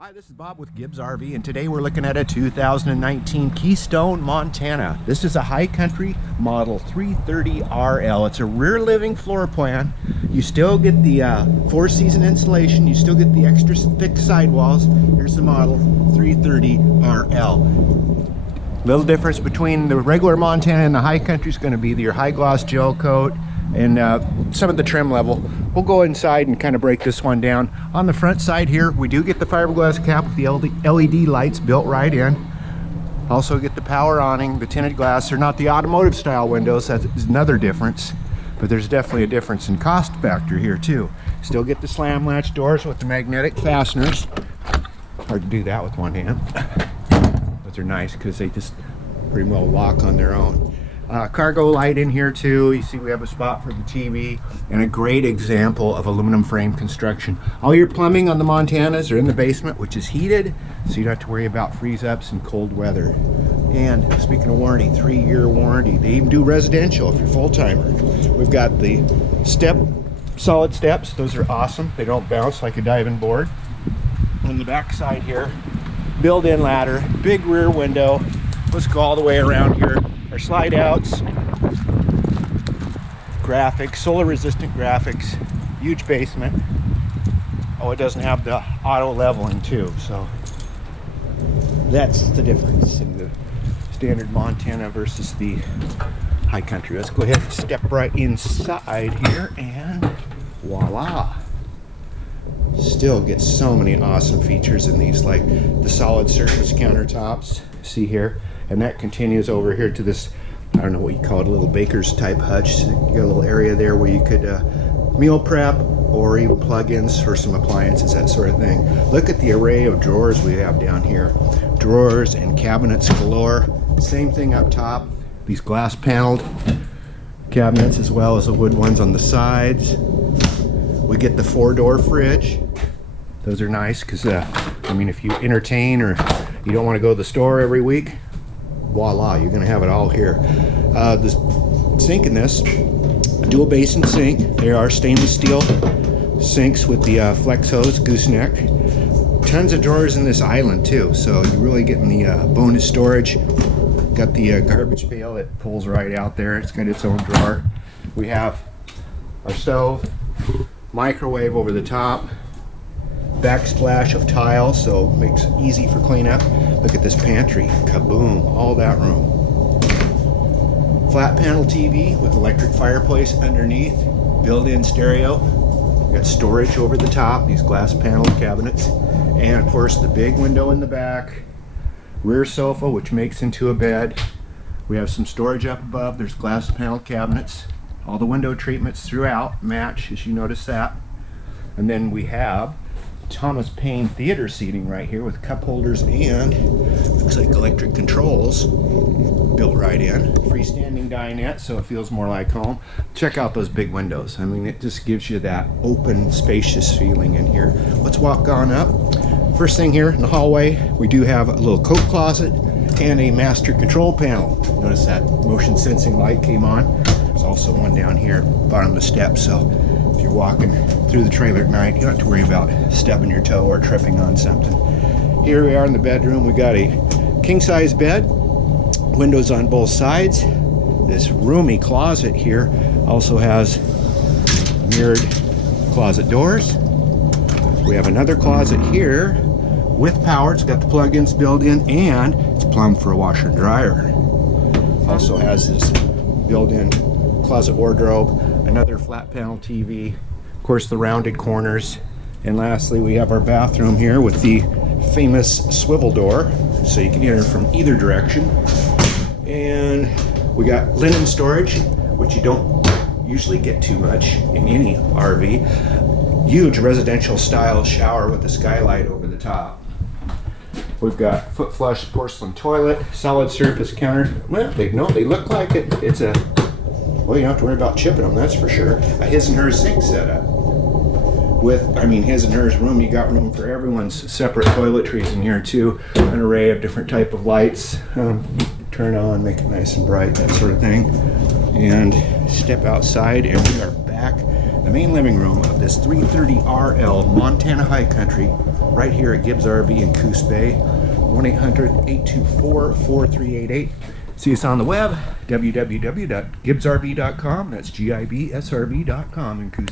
Hi, this is Bob with Gibbs RV, and today we're looking at a 2019 Keystone, Montana. This is a high country model 330RL. It's a rear living floor plan. You still get the 4-season insulation. You still get the extra thick sidewalls. Here's the model 330RL. Little difference between the regular Montana and the high country is going to be your high gloss gel coat and some of the trim level. We'll go inside and kind of break this one down. On the front side here, we do get the fiberglass cap with the LED lights built right in. Also get the power awning, the tinted glass. They're not the automotive style windows, that's another difference, but there's definitely a difference in cost factor here too. Still get the slam latch doors with the magnetic fasteners. Hard to do that with one hand, but they're nice because they just pretty well lock on their own. Cargo light in here too. You see we have a spot for the TV and a great example of aluminum frame construction. All your plumbing on the Montanas are in the basement, which is heated, so you don't have to worry about freeze ups and cold weather. And speaking of warranty, 3-year warranty. They even do residential if you're full-timer. We've got the solid steps. Those are awesome. They don't bounce like a diving board. On the back side here, built-in ladder, big rear window. Let's go all the way around here. Our slide outs, graphics, solar resistant graphics, huge basement. Oh, it doesn't have the auto leveling too, so that's the difference in the standard Montana versus the high country. Let's go ahead and step right inside here and voila. Still get so many awesome features in these, like the solid surface countertops, see here. And that continues over here to this, I don't know what you call it, a little baker's type hutch. You got a little area there where you could meal prep or even plug-ins for some appliances, that sort of thing. Look at the array of drawers we have down here. Drawers and cabinets galore. Same thing up top. These glass paneled cabinets as well as the wood ones on the sides. We get the 4-door fridge. Those are nice because, I mean, if you entertain or you don't want to go to the store every week, voila, you're going to have it all here. The sink in this, dual basin sink. They are stainless steel sinks with the flex hose, gooseneck. Tons of drawers in this island too, so you're really getting the bonus storage. Got the garbage pail that pulls right out there. It's got its own drawer. We have our stove, microwave over the top, backsplash of tile, so it makes it easy for cleanup. Look at this pantry, kaboom, all that room. Flat panel TV with electric fireplace underneath, built-in stereo. We got storage over the top, these glass panel cabinets, and of course the big window in the back. Rear sofa, which makes into a bed. We have some storage up above. There's glass panel cabinets. All the window treatments throughout match, as you notice that. And then we have Thomas Paine theater seating right here with cup holders and looks like electric controls built right in. Freestanding dinette, so it feels more like home. Check out those big windows. I mean, it just gives you that open, spacious feeling in here. Let's walk on up. First thing here in the hallway, we do have a little coat closet and a master control panel. Notice that motion sensing light came on. There's also one down here, bottom of the steps, so if you're walking through the trailer at night, you don't have to worry about stubbing your toe or tripping on something. Here we are in the bedroom. We got a king-size bed, windows on both sides. This roomy closet here also has mirrored closet doors. We have another closet here with power. It's got the plug-ins built in and it's plumbed for a washer and dryer. Also has this built-in closet wardrobe, another flat panel TV, of course the rounded corners, and lastly we have our bathroom here with the famous swivel door, so you can enter from either direction. And we got linen storage, which you don't usually get too much in any RV. Huge residential style shower with a skylight over the top. We've got foot flush porcelain toilet, solid surface counter. Well, they look like it. It's a, well, you don't have to worry about chipping them, that's for sure. A his and hers sink setup. With, I mean, his and hers room, you got room for everyone's separate toiletries in here too. An array of different type of lights. Turn on, make it nice and bright, that sort of thing. And step outside and we are back. The main living room of this 330RL Montana High Country right here at Gibbs RV in Coos Bay. 1-800-824-4388. See us on the web, www.gibbsrv.com. That's GIBSRV.com in Coos